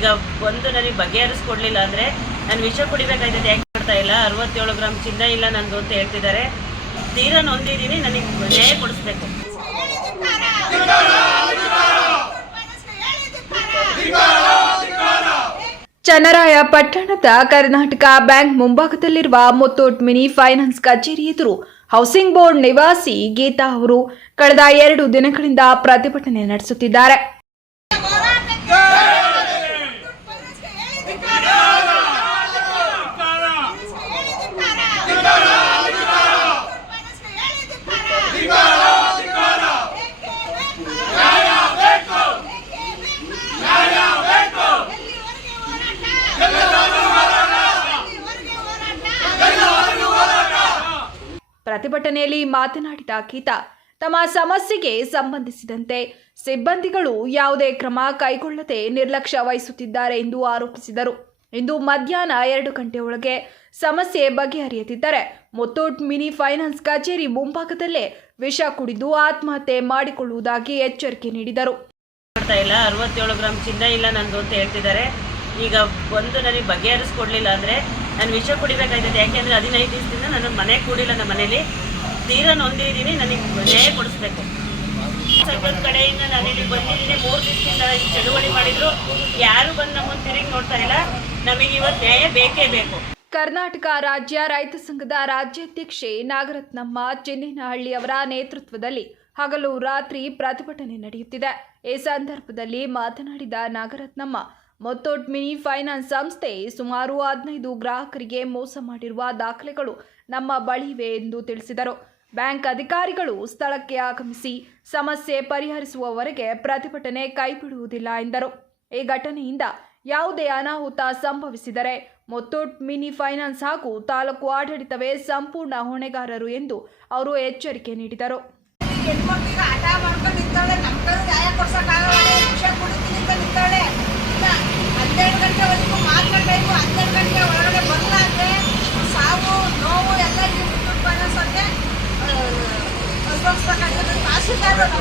ಈಗ ಒಂದು ನನಗೆ ಬಗೆಹರಿಸ್ಕೊಡ್ಲಿಲ್ಲ ಅಂದರೆ ನಾನು ವಿಷ ಕುಡಿಬೇಕಾಯ್ತದೆ. ಯಾಕೆ ಮಾಡ್ತಾ ಇಲ್ಲ? 67 ಗ್ರಾಮ್ ಚಿನ್ನ ಇಲ್ಲ ನಂದು ಅಂತ ಹೇಳ್ತಿದ್ದಾರೆ. ತೀರಾ ನೊಂದಿದ್ದೀನಿ, ನನಗೆ ನ್ಯಾಯ ಕೊಡಿಸ್ಬೇಕು. ಚನ್ನರಾಯಪಟ್ಟಣದ ಕರ್ನಾಟಕ ಬ್ಯಾಂಕ್ ಮುಂಭಾಗದಲ್ಲಿರುವ ಮುತ್ತೂಟ್ ಮಿನಿ ಫೈನಾನ್ಸ್ ಕಚೇರಿ ಎದುರು ಹೌಸಿಂಗ್ ಬೋರ್ಡ್ ನಿವಾಸಿ ಗೀತಾ ಅವರು ಕಳೆದ 2 ದಿನಗಳಿಂದ ಪ್ರತಿಭಟನೆ ನಡೆಸುತ್ತಿದ್ದಾರೆ. ಪ್ರತಿಭಟನೆಯಲ್ಲಿ ಮಾತನಾಡಿದ ಗೀತಾ, ತಮ್ಮ ಸಮಸ್ಯೆಗೆ ಸಂಬಂಧಿಸಿದಂತೆ ಸಿಬ್ಬಂದಿಗಳು ಯಾವುದೇ ಕ್ರಮ ಕೈಗೊಳ್ಳದೆ ನಿರ್ಲಕ್ಷ್ಯ ವಹಿಸುತ್ತಿದ್ದಾರೆ ಎಂದು ಆರೋಪಿಸಿದರು. ಇಂದು ಮಧ್ಯಾಹ್ನ 2 ಗಂಟೆ ಒಳಗೆ ಸಮಸ್ಯೆ ಬಗೆಹರಿಯದಿದ್ದರೆ ಮುತ್ತೂಟ್ ಮಿನಿ ಫೈನಾನ್ಸ್ ಕಚೇರಿ ಮುಂಭಾಗದಲ್ಲೇ ವಿಷ ಕುಡಿದು ಆತ್ಮಹತ್ಯೆ ಮಾಡಿಕೊಳ್ಳುವುದಾಗಿ ಎಚ್ಚರಿಕೆ ನೀಡಿದರು. 67 ಗ್ರಾಮ್ ಚಿನ್ನ ಇಲ್ಲ ನಂದು ಅಂತ ಹೇಳ್ತಿದ್ದಾರೆ. ಈಗ ಒಂದು ನನಗೆ ಬಗೆಹರಿಸ್ಕೊಡ್ಲಿಲ್ಲ ಅಂದರೆ ನಾನು ವಿಷ ಕುಡಿಬೇಕಾಯ್ತದೆ. ಯಾಕೆಂದರೆ 15 ದಿವಸದಿಂದ ನಾನು ಮನೆ ಕೂಡಿಲ್ಲ. ನಮ್ಮ ಮನೇಲಿ ತೀರಾ ನೊಂದಿದ್ದೀನಿ, ನನಗೆ ನ್ಯಾಯ ಕೊಡಿಸ್ಬೇಕು. ಸರ್ಕಾರದ ಕಡೆಯಿಂದ ನಾನು ಇಲ್ಲಿ ಬಂದಿದ್ದೀನಿ. 3 ದಿವಸದಿಂದ ಚಳುವಳಿ ಮಾಡಿದ್ರು, ಯಾರು ಬಂದು ನಮ್ಮನ್ನು ತಿರುಗಿ ನೋಡ್ತಾ ಇಲ್ಲ. ನಮಗೆ ಇವತ್ತು ನ್ಯಾಯ ಬೇಕೇ ಬೇಕು. ಕರ್ನಾಟಕ ರಾಜ್ಯ ರೈತ ಸಂಘದ ರಾಜ್ಯಾಧ್ಯಕ್ಷೆ ನಾಗರತ್ನಮ್ಮ ಚಿನ್ನೇನಹಳ್ಳಿ ಅವರ ನೇತೃತ್ವದಲ್ಲಿ ಹಗಲು ರಾತ್ರಿ ಪ್ರತಿಭಟನೆ ನಡೆಯುತ್ತಿದೆ. ಈ ಸಂದರ್ಭದಲ್ಲಿ ಮಾತನಾಡಿದ ನಾಗರತ್ನಮ್ಮ, ಮುತ್ತೂಟ್ ಮಿನಿ ಫೈನಾನ್ಸ್ ಸಂಸ್ಥೆ ಸುಮಾರು 15 ಗ್ರಾಹಕರಿಗೆ ಮೋಸ ಮಾಡಿರುವ ದಾಖಲೆಗಳು ನಮ್ಮ ಬಳಿಯಿವೆ ಎಂದು ತಿಳಿಸಿದರು. ಬ್ಯಾಂಕ್ ಅಧಿಕಾರಿಗಳು ಸ್ಥಳಕ್ಕೆ ಆಗಮಿಸಿ ಸಮಸ್ಯೆ ಪರಿಹರಿಸುವವರೆಗೆ ಪ್ರತಿಭಟನೆ ಕೈಬಿಡುವುದಿಲ್ಲ ಎಂದರು. ಈ ಘಟನೆಯಿಂದ ಯಾವುದೇ ಅನಾಹುತ ಸಂಭವಿಸಿದರೆ ಮುತ್ತೂಟ್ ಮಿನಿ ಫೈನಾನ್ಸ್ ಹಾಗೂ ತಾಲೂಕು ಆಡಳಿತವೇ ಸಂಪೂರ್ಣ ಹೊಣೆಗಾರರು ಎಂದು ಅವರು ಎಚ್ಚರಿಕೆ ನೀಡಿದರು.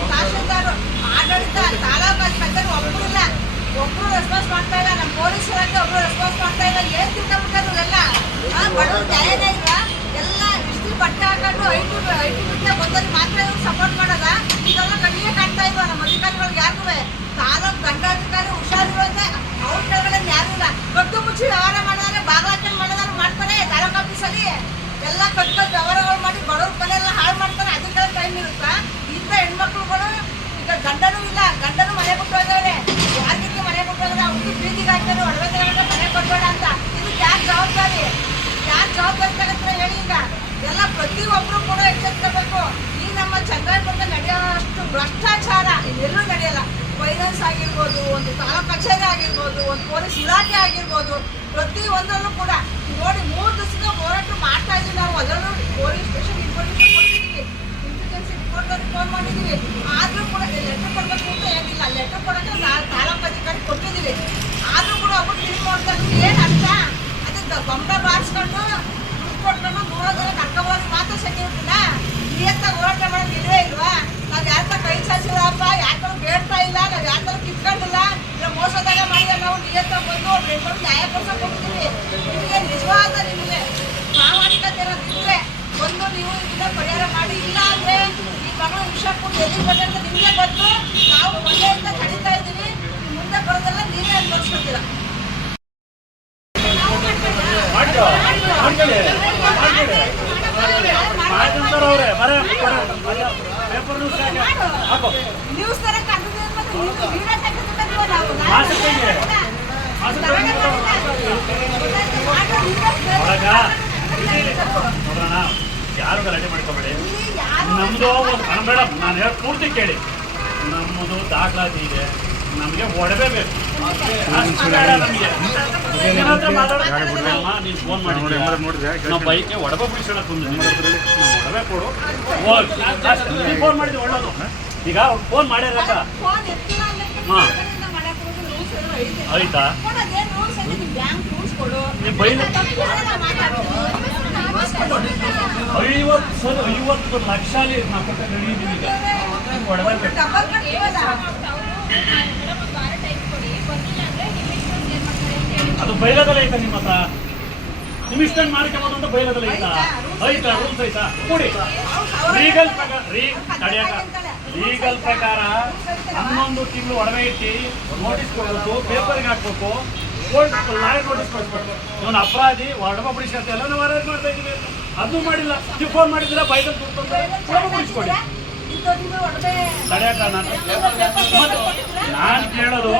ತಹಶೀಲ್ದಾರ್ ಆಡಳಿತ ತಾಲೂಕು ಒಬ್ಬರು ಇಲ್ಲ, ಒಬ್ಬರು ರೆಸ್ಪಾನ್ಸ್ ಮಾಡ್ತಾ ಇಲ್ಲ. ನಮ್ಮ ಪೊಲೀಸ್ ಇಲಾಖೆ ಒಬ್ಬರು ರೆಸ್ಪಾನ್ಸ್ ಮಾಡ್ತಾ ಇಲ್ಲ. ಏನ್ ತಿಳ್ಕೊಂಡ್ಬಿಟ್ಟರು ಎಲ್ಲ ಬಡವ್ರ ನ್ಯಾಯನೇ ಇಲ್ಲ. ಎಲ್ಲ ಇಷ್ಟು ಬಟ್ಟೆ ಹಾಕೊಂಡು ಐಟಿ ಬಿಟ್ಟೆ ಒಂದಲ್ಲಿ ಮಾತ್ರ ಇವ್ರು ಸಪೋರ್ಟ್ ಮಾಡೋದ. ಇದೆಲ್ಲ ಕಣ್ಣಿಗೆ ಕಾಣ್ತಾ ಇಲ್ವ ನಮ್ಮ ಅಧಿಕಾರಿಗಳಿಗೆ? ಯಾರಿಗೂ ತಾಲೂಕು ದಂಡಾಧಿಕಾರಿ ಹುಷಾರಿರುವಂತೆ ಅವ್ರ ಕೆಳಗಡೆ ಯಾರು ಇಲ್ಲ. ಕದ್ದು ಮುಚ್ಚಿ ವ್ಯವಹಾರ ಮಾಡಿದ್ರೆ ಬಾಗಿಲಾಕೊಂಡು ಮಾಡೋದಾದ್ರು ಮಾಡ್ತಾರೆ. ತಾಲೂಕು ಆಫೀಸಲ್ಲಿ ಎಲ್ಲ ಕದ್ದು ವ್ಯವಹಾರಗಳು ಮಾಡಿ ಬಡವ್ರ ಮನೆಯೆಲ್ಲ ಹಾಳು ಮಾಡ್ತಾರೆ. ಅದಕ್ಕೆ ಟೈಮ್ ಇರುತ್ತಾ? ಇಂಥ ಹೆಣ್ಮಕ್ಳುಗಳು ಈಗ ಗಂಡನೂ ಇಲ್ಲ, ಗಂಡನೂ ಮನೆ ಬಿಟ್ಟು ಹೋಗವ್ರೆ. ಯಾರಿಗಿಂತ ಮನೆ ಬಿಟ್ಟು ಹೋದ್ರೆ ಅವ್ರಿಗೆ ಪ್ರೀತಿಗೆ ಹಾಕ್ತಾರೆ, ಒಡವೆ ತಗೊಂಡ್ರೆ ಮನೆ ಕೊಡ್ಬೇಡ ಅಂತ. ಇದಕ್ಕೆ ಯಾರು ಜವಾಬ್ದಾರಿ ತಗೋತಾರೆ ಹೇಳಿ? ಈಗ ಎಲ್ಲ ಪ್ರತಿಯೊಬ್ಬರು ಕೂಡ ಎಚ್ಚೆತ್ಕೋಬೇಕು. ಈ ನಮ್ಮ ಚಂದ್ರಾಯಪಟ್ಟಣ ನಡೆಯೋಷ್ಟು ಭ್ರಷ್ಟಾಚಾರ ಎಲ್ಲೂ ನಡೆಯಲ್ಲ. ಫೈನಾನ್ಸ್ ಆಗಿರ್ಬೋದು, ಒಂದು ತಾಲೂಕು ಕಚೇರಿ ಆಗಿರ್ಬೋದು, ಒಂದು ಪೊಲೀಸ್ ಇಲಾಖೆ ಆಗಿರ್ಬೋದು, ಪ್ರತಿಯೊಂದರಲ್ಲೂ ಕೂಡ ನೋಡಿ 3 ದಿವಸದ ಹೋರಾಟ ಮಾಡ್ತಾ ಇದ್ದೀವಿ ನಾವು. ಅದರಲ್ಲೂ ಪೊಲೀಸ್ ಸ್ಟೇಷನ್ ಇನ್ಫಾರ್ಮೇಷನ್ ಕೊಟ್ಟಿದ್ದೀವಿ, ಇಂಟೆಲಿಜೆನ್ಸ್ ರಿಪೋರ್ಟರ್ಗೆ ಫೋನ್ ಮಾಡಿದ್ದೀವಿ. ಆದರೂ ಕೂಡ ಲೆಟರ್ ಕೊಡಬೇಕು ಅಂತ ಏನಿಲ್ಲ. ಲೆಟರ್ ಕೊಡೋಕ್ಕೆ ತಾಲೂಕು ಅಧಿಕಾರಿ ಕೊಟ್ಟಿದ್ದೀವಿ. ಆದರೂ ಕೂಡ ಒಬ್ಬರು ತಿಳಿ ನೋಡ್ತಾರೆ. ಏನು ಅರ್ಥ? ಅದಕ್ಕೆ ಗೊಂಬೆ ಬಾರಿಸ್ಕೊಂಡು ದುಡ್ಡು ಕೊಟ್ಕೊಂಡು 3 ದಿನ ಕರ್ಕೊಬೋದು ಮಾತ್ರ ಸೆಕ್ಯೂರಿಟಿನ ನಿಯತ್ತಾಗಿ ಹೋರಾಟ ಮಾಡೋದು ಇಲ್ಲವೇ ಇಲ್ವಾ? ನಾವು ಯಾರ ಕೈ ಚಾಚಿಲ್ಲಪ್ಪ, ಯಾರು ಬೇಡ್ತಾ ಇಲ್ಲ, ನಾವು ಯಾರ ಕಿತ್ಕೊಂಡಿಲ್ಲ, ಇಲ್ಲ ಮೋಸದಾಗ ಮಾಡಿದ್ರೆ ನಾವು ನಿಯತ್ತಾಗಿ ಬಂದು ಬೆಳ್ಕೊಂಡು ನ್ಯಾಯ ಕೊಡ್ಸೋಕೆ ಹೋಗ್ತೀವಿ. ನಿಮಗೆ ನಿಜವಾದ ನಿಮಗೆ ಪ್ರಾಮಾಣಿಕತೆ ಇದ್ರೆ ಬಂದು ನೀವು ಇದನ್ನ ಪರಿಹಾರ ಮಾಡಿ. ಇಲ್ಲ ಅಂದರೆ ಈ ಮಗಳು ವಿಷ ಕೊಟ್ಟು ಎಲ್ಲಿ ಬಂದ ಅಂತ ನಿಮಗೆ ಬಂದು ನಾವು ಮೊನ್ನೆಯಿಂದ ಕಡಿತಾ ಇದ್ದೀವಿ. ಮುಂದೆ ಬರೋದೆಲ್ಲ ನೀವೇ ಅನ್ಭವಿಸ್ಕೊತೀರ. ನ್ಯೂಸ್ ತರ ಯಾರು ಗಲಾಟೆ ಮಾಡ್ಕೋಬೇಡಿ. ನಮ್ಮದು ಮೇಡಮ್, ನಾನು ಹೇಳಿ ಪೂರ್ತಿ ಕೇಳಿ. ನಮ್ಮದು ದಾಖಲಾತಿ ಇದೆ, ನಮಗೆ ಒಡವೆ ಬೇಕು. ನೀನು ಫೋನ್ ಮಾಡಿದ್ರೆ ನಾವು ಬೈಕ್ಗೆ ಒಡವೆ ಬಿಡಿಸೋಣಕ್ಕೆ ಬಂದು ಒಡವೆ ಕೊಡು. ಫೋನ್ ಮಾಡಿದ್ವಿ ಒಳ್ಳೋದು. ಈಗ ಫೋನ್ ಮಾಡ್ಯಾರಕ್ಕ ಆಯ್ತಾ? ನೀವು ಬೈದ 50 ಲಕ್ಷ ನಾವು ಕೊಟ್ಟು ನಡೆಯಿದ್ದೀವಿ. ಈಗ ಒಡವೆ ಬೇಕು. ಬೈಲದಲ್ಲ ಐತಾ ನಿಮ್ಮ ಹತ್ರ? ನಿಮ್ ಇಷ್ಟನ್ನು ಮಾಡ್ಕೊಬೋದು ಅಂತ ಬೈಲದಲ್ಲ ಐತಾ? ಐತಾ ರೂಲ್ಸ್ ಐತಾ? ಕೊಡಿ. ಲೀಗಲ್ ಪ್ರಕಾರ ಲೀಗಲ್ ಪ್ರಕಾರ 11 ತಿಂಗಳು ಒಡವೆ ಇಟ್ಟು ನೋಟಿಸ್ ಕೊಡಬೇಕು, ಪೇಪರ್ಗೆ ಹಾಕ್ಬೇಕು, ಕೋರ್ಟ್ ಲಾಯರ್ ನೋಟಿಸ್ ಕೊಡ್ಬೇಕು. ಇವನು ಅಪರಾಧಿ, ಒಡವ ಬಿಡಿಸ್ಕೊಳ್ತಾ ಎಲ್ಲ ನಾವು ಅರೇಂಜ್ ಮಾಡ್ತಾ ಇದೀವಿ. ಅದು ಮಾಡಿಲ್ಲ. ನೀವು ಫೋನ್ ಮಾಡಿದ್ರೆ ಬೈದಲ್ಲಿ ಕೊಡ್ತಾರೆ, ಒಡವ ಬಿಡಿಸ್ಕೊಡಿ. ತಡೆಯಕ್ಕ ನಾನು ಕೇಳೋದು